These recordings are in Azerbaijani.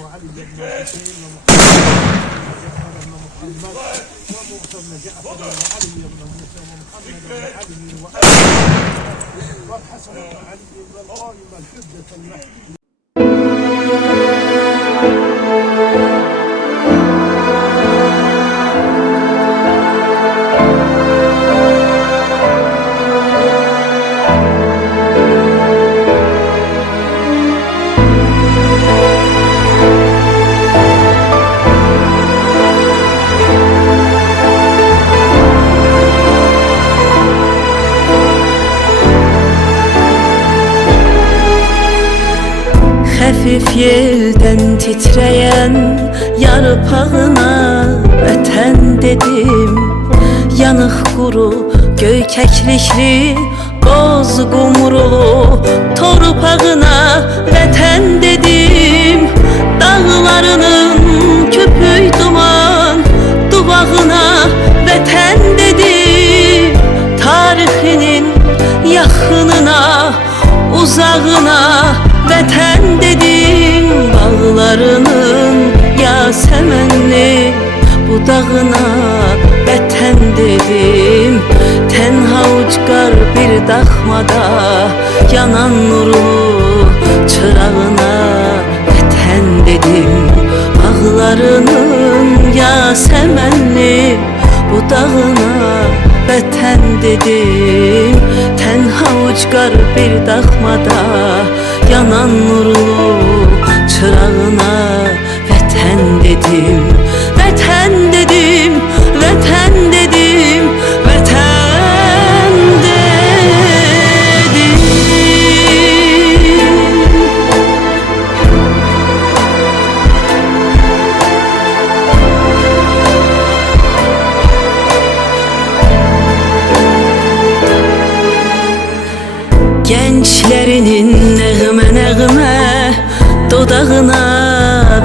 وعلي بن الحسين ومحمد بن محمد وموسى بن جعفر وعلي بن موسى ومحمد بن علي والحسن بن علي والقائم الحجة المهدي. Hafif yelden titreyen yarpağına vətən dedim. Yanıq quru göy kəklikli qoz qumrulu torpağına vətən dedim. Dağlarının köpük duman duvağına vətən dedim. Tarixinin yaxınına uzağına vətən dedim. Bağlarının yasəmənli budağına vətən dedim. Tənha ucqar bir daxmada yanan nurlu çırağına vətən dedim. Bağlarının yasəmənli budağına vətən dedim. Tənha ucqar bir daxmada yanan nurlu çırağına vətən dedim. Vətən dedim, vətən dedim, vətən dedim. Gençlerinin nəğmə dodağına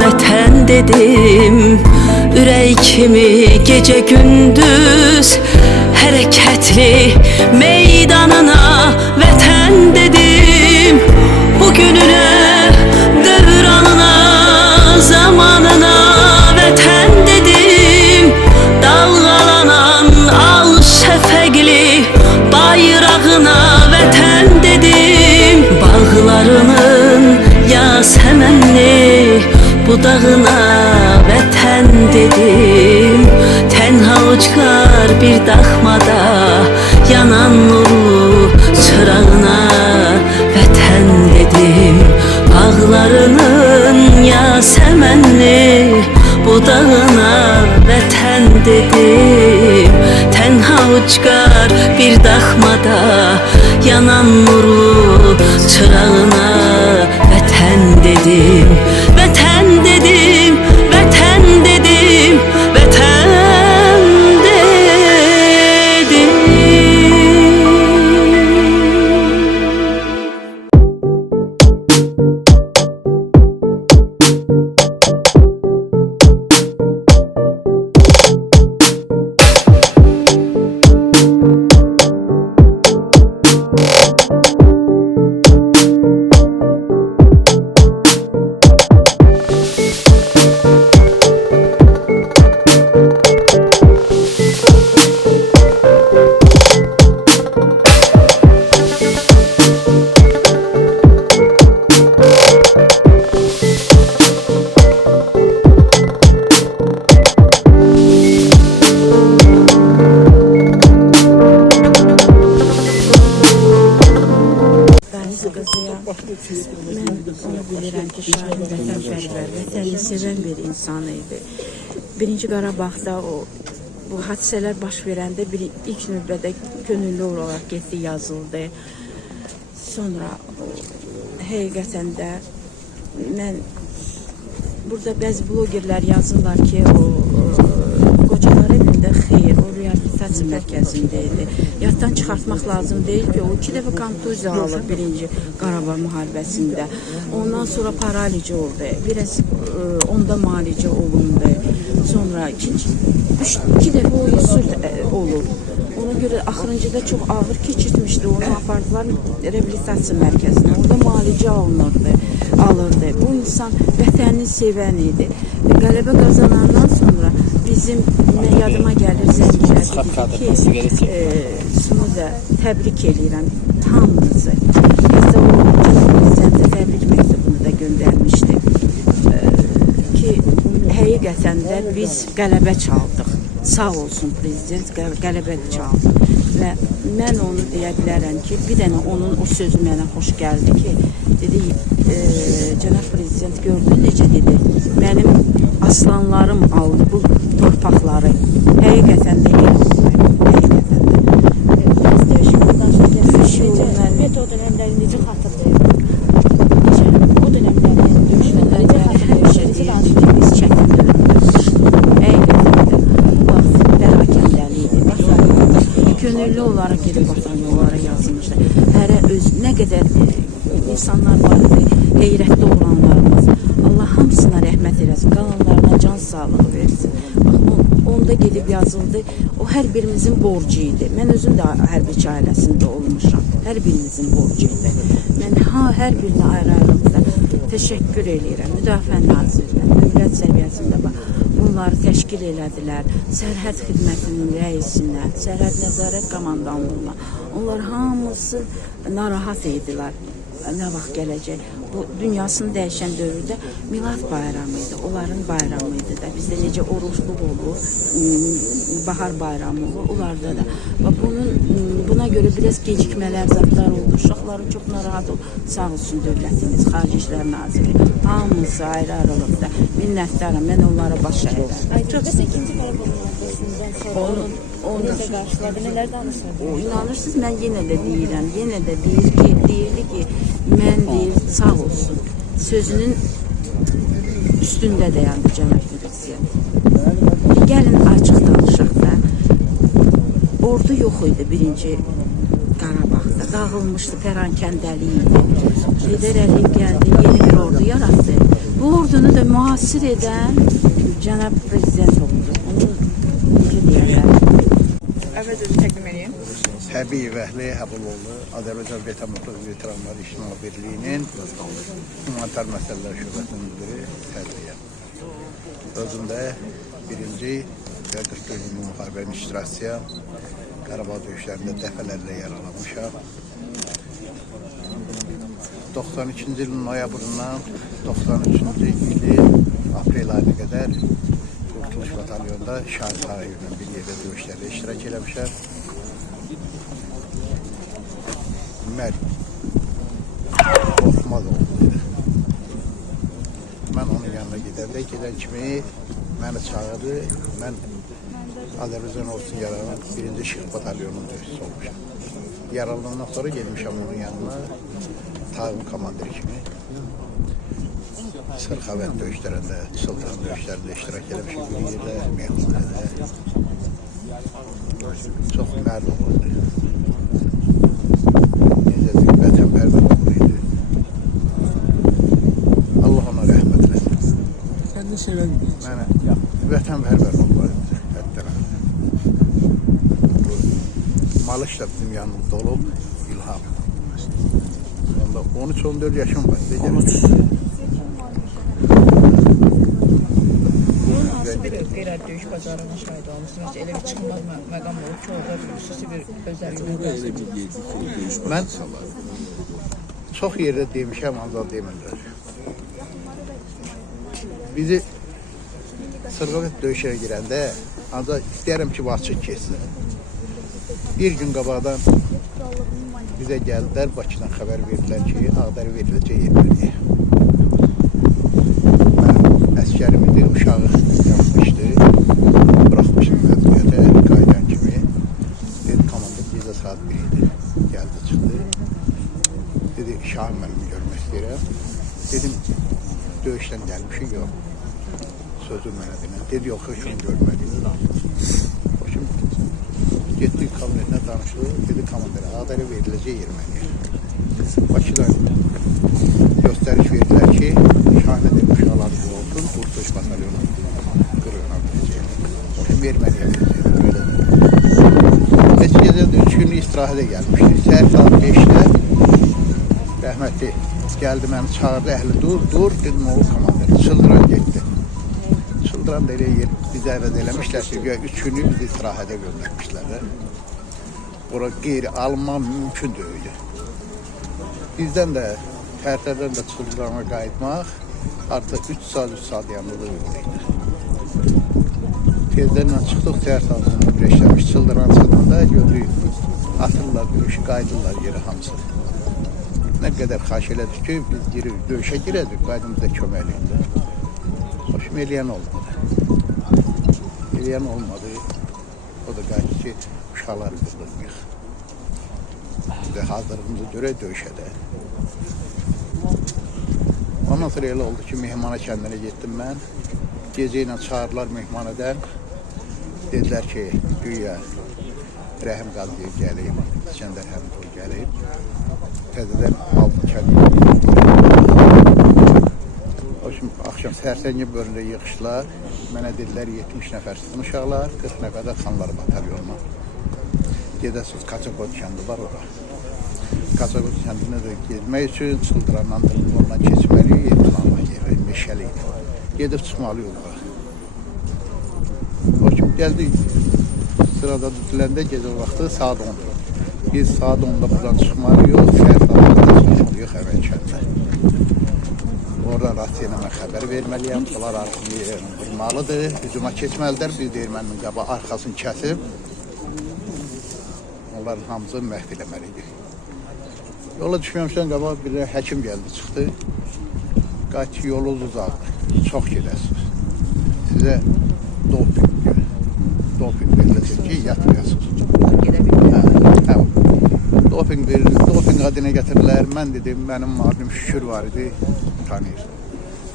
vətən dedim. Ürək kimi gecə gündüz hərəkətli meydanına vətən dedim. Bugününə, dövranına, zamanına vətən dedim. Dalğalanan al şəfəqli bayrağına vətən dedim. Bağlarının yasəmənli budağına vətən dedim. Tənha ucqar bir daxmada yanan nurlu çırağına vətən dedim. Bağlarının yasəmənli budağına vətən dedim. Tənha ucqar bir daxmada yanan nurlu çırağına vətən dedim. Vətən dedim, vətən dedim, vətən dedim. Mən onu bilirəm ki, Şahin vətənpərvər, vətənini sevən bir insan idi. Birinci Qarabağda bu hadisələr baş verəndə ilk növbədə könüllü olaraq getdi, yazıldı. Sonra həqiqətən də mən burada bəzi blogerlər yazırlar ki, o qocalar evində xeyr, o reabilitasiya mərkəzindəydi. Yaddan çıxartmaq lazım deyil ki, o 2 dəfə kontuziya alıb birinci Qarabağ müharibəsində. Ondan sonra paralici oldu, biraz onda müalicə olundu. Sonra iki dəfə o insult olub. Ona görə axırıncıda çox ağır keçirtmişdi. Onu apardılar reabilitasiya mərkəzinə. Orada müalicə alınırdı. alırdı. Bu insan vətənini sevən idi. Qələbə qazanandan sonra bizim yadıma gəlir zənglər ki, şunu da təbrik edirəm hamınızı. Biz də o prezidentə təbrik məktubunu da göndərmişdi ki, həqiqətən də biz qələbə çaldıq. Sağ olsun prezident, qələbə çaldı. Və mən onu deyə bilərəm ki, bir dənə onun o sözü mənə xoş gəldi ki, dedi, cənab prezident gördün necə dedi, mənim aslanlarım aldı bu torpaqları. Həqiqətən də elə oldu. Həqiqətən də. Biz döyüşümüzdən sonra metro dönəmlərini necə xatırlayırıq? O dönəmlərin döyüşlərini necə xatırlayırıq? Biz çətin dönəmlər. Həqiqətən də bu vaxt bərakəndəli idi. Könüllü olaraq gedib atan yollara yazılmışdı. Hərə öz nə qədər insanlar var idi, heyrətli olanlarımız. Allah hamısına rəhmət eləsin, qalanlarına can sağlığı versin. Onda gedib yazıldı. O hər birimizin borcu idi. Mən özüm də hərbiçi ailəsində olmuşam. Hər birimizin borcu idi. Mən hər birinə ayrı-ayrılıqda təşəkkür edirəm. Müdafiə Nazirinə, dövlət səviyyəsində bunları təşkil elədilər. Sərhəd xidmətinin rəisinə, sərhəd nəzarət komandanlığına. Onlar hamısı narahat idilər. Nə vaxt gələcək? Bu dünyasını dəyişən dövrdə Milad bayramı idi, onların bayramı idi da. Bizdə necə oruçluq olur, bahar bayramı olur, onlarda da. Buna görə biraz gecikmələr, zatlar oldu. Uşaqların çox narahat oldu. Sağ olsun dövlətimiz, Xarici İşlər Naziri. Hamısı ayrı-ayrılıqda. Minnətdaram, mən onlara baş əyirəm. Bəs ikinci Qarabağ müharibəsinizdən sonra onu necə qarşıladı, nələr danışırdı? İnanırsınız, mən yenə də deyirdi ki, mən deyir, sağ olsun. Sözünün üstündə dayandı cənab prezident. Gəlin açıq danışaq da. Ordu yox idi birinci Qarabağda. Dağılmışdı, pərakəndəli idi. Heydər Əliyev gəldi, yeni bir ordu yaratdı. Bu ordunu da müasir edən cənab prezident oldu. Onu necə deyərlər? Əvvəl özü təqdim edeyim. Həbiyev Əhli Həbiboğlu, Azərbaycan Vətəndaşlıq Veteranları İctimai Birliyinin Humanitar Məsələlər Şöbəsinin müdiri Sədriyəm. Özümdə birinci və 40 günlük müharibənin iştirakçıya Qarabağ döyüşlərində dəfələrlə yaralanmışam. 92-ci ilin noyabrından 93-cü ilin aprel ayına qədər Qurtuluş Batalyonunda Şahid Sarayevlə bir yerdə döyüşlərdə iştirak eləmişəm. Qorxmaz oldu. Mən onun yanına gedəndə gedən kimi məni çağırdı. Mən Azərbaycan Ordusunun yaralanan 1-ci Şırx Batalyonunun döyüşçüsü olmuşam. Yaralanandan sonra gelmişəm onun yanına tağım komandiri kimi. Sırxavət döyüşlərində, Sultan döyüşlərində iştirak eləmişəm bir yerdə, meyxanədə. Çox mərd olurdu. Vətənpərvər olurdu. Allah ona rəhmət eləsin. Sən də sevən deyil. Mənə vətənpərvər olurdu. Malış da bizim yanımızda olub, İlham. Onda 13-14 yaşım var. 13. Hansı bir qeyri-adi döyüş bacarığına şahid olmuşsunuz? Elə bir çıxılmaz məqam olub ki, orada xüsusi bir özəlliyi. Mən çox yerdə demişəm, ancaq demirlər. Bizi Sırxavət döyüşə girəndə ancaq istəyərəm ki, açıq keçsin. Bir gün qabaqdan bizə gəldilər, Bakıdan xəbər verdilər ki, Ağdərə veriləcək Erməniyə. Əskərim idi, uşağı yapmışdı, bıraxmışdım vəziyyətə, qaydan kimi. Dedi, komanda gecə saat 1 idi, gəldi, çıxdı. Dedi, Şahım mənimi görmək istəyirəm. Dedim, döyüşdən gəlmişim, yox. Sözü mənə dinlə. Dedi, yox, höküm görməliyim. Höküm getdik kabinetinə danışdı, dedi, komandara, Ağdərə veriləcək Erməniyə. Bakıdan göstəriş verdilər ki, Şahına demiş, uşaqları bu olsun, Qurtuluş Batalyonu qırığına biləcək. Höküm Erməniyə veriləcək. Neçə gecədə 3 günlük istirahətə gəlmişdik. Səhər saat 5-də Rəhmət rəhmətli gəldi məni çağırdı, əhli dur, dedim o komandir. Çıldıran getdi. Çıldıran da elə yer bizi əvəz eləmişlər ki, 3 günü bizi istirahətə göndərmişlər. Bura qeyri alınmaq mümkün deyildi. Bizdən də, tərtərdən də Çıldırana qayıtmaq artıq 3 saat yanında yoxlaydı. Tezlərlə çıxdıq, səhər saatında birləşdirmiş Çıldıran çıxdığında gördük, atırlar, döyüşü qayıdırlar yeri hamısı. Nə qədər xahiş elədik ki, biz döyüşə girədik, qaydımızda köməklik. Hoşum eləyən olmadı. Eləyən olmadı. O da qayıtdı ki, uşaqları qırdırmayıq. Biz də hazırlığımızı görək döyüşədə. Ondan sonra elə oldu ki, Mehmana kəndinə getdim mən. Gecə ilə çağırdılar Mehmanədən. Dedilər ki, güya Rəhim Qaziyev gəlib, İskəndər Həmidoğlu gəlib. Təzədən altın kəndinə. Axşam sərsəngə bölündə yığışdılar. Mənə dedilər 70 nəfər sıxın uşaqlar, 40 nəfər də xanlar batalyonuna. Gedəsiz Kaçakot kəndi var ora. Kaçakot kəndinə də gezmək üçün Çıldırandan da ondan keçməliyik, imkanla yeri, meşəliyik. Gedib çıxmalıyıq ora. O kimi gəldik, sırada düzüləndə gecə vaxtı saat 10. Biz saat 10'da buradan çıxmalıyıq, səhər saatında çıxmalıyıq həvən kəndə. Oradan Rusiyaya mən xəbər verməliyəm, bunlar arxını vurmalıdır, hücuma keçməlidir, biz də erməninin qaba arxasını kəsib, onların hamısı məhv eləməliydik. Yola düşməmişdən qaba bir həkim gəldi, çıxdı, qaç yolunuz uzaqdır, çox gedəsiniz. Sizə doping veriləcək ki, yatmayasınız. Doping verilir, doping adına gətirirlər, mən dedim, mənim malum şükür var idi, tanıyır.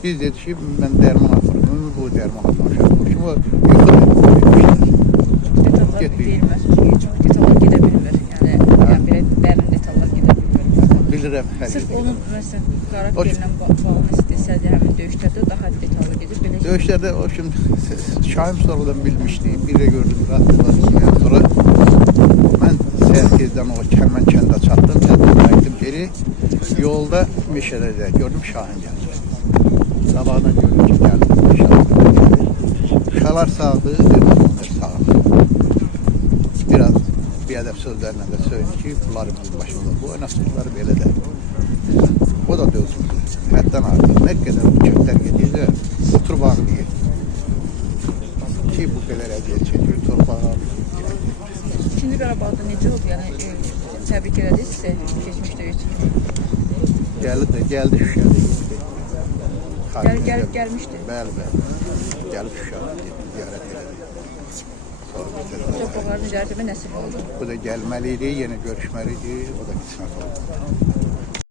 Biz dedik ki, mən dərman atırım, bu dərman atmışam. Şimdi o Detallar deyilməz, detallar gedə bilmir. Yəni belə dərin detallar gedə bilmir. Bilirəm. Sırf onun məsələn karakterlə bağlı istəsədi həmin döyüşlərdə daha detallı gedib belə. Döyüşlərdə o şimdi Şahin sonradan bilmişdi, bir də gördüm rahatlıqlarından sonra mən səhər tezdən o Kəmən kəndə çatdım, qayıtdım geri. Yolda meşələrdə gördüm Şahin gəldi. Sabahdan gördüm ki, gəldi Şahin. Uşaqlar sağdı, onlar sağdı. Biraz bir ədəb sözlərlə də söyledi ki, bunları bizim başımıza bu oynasınlar belə də. O da dözüldü. Həddən artıq nə qədər bu köklər gedirsə, oturub ağlayır. Ki, bu qədər əziyyət çəkir, torpağı ağlayır. İkinci Qarabağda necə oldu? Yəni təbrik elədi sizə keçmiş döyüş. Gəldi Şuşaya. Gəlmişdi. Bəli. Gəlib Şuşaya ziyarət elədi. Torpaqların ziyarət etmə nəsib oldu. Bu da gəlməli idi, yenə görüşməli idi, o da qismət oldu.